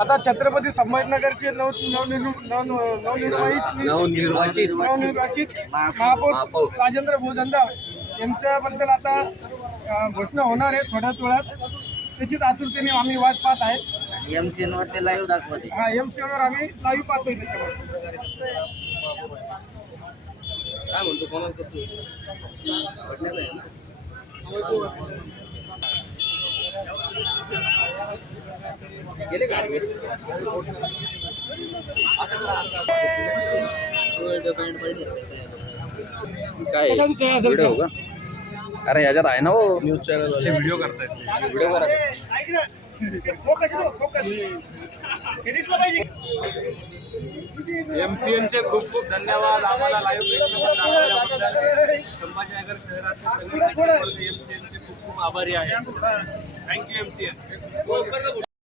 आता छत्रपती संभाजीनगरचे नव नवनिर्वाचित नवनिर्वाचित. नवनिर्वाचित महापौर. राजेंद्र भोजंदा यांच्याबद्दल आता घोषणा होणार आहे थोड्याच वेळात. त्याचीच आतुरतेने आम्ही वाट पाहत आहे. एम सी वर ते लाईव्ह दाखवते. हा एम आम्ही लाईव्ह पाहतोय त्याच्यावर. काय म्हणतो कोणाला काय? व्हिडिओ का? अरे ह्याच्यात आहे ना हो. न्यूज चॅनल व्हिडिओ करतायत. व्हिडिओ करा एनचे खूप खूप धन्यवाद. आम्हाला लाईव्ह दाखवल्याबद्दल संभाजीनगर शहरातील सगळे खूप खूप आभारी आहे थँक्यू एम सी एन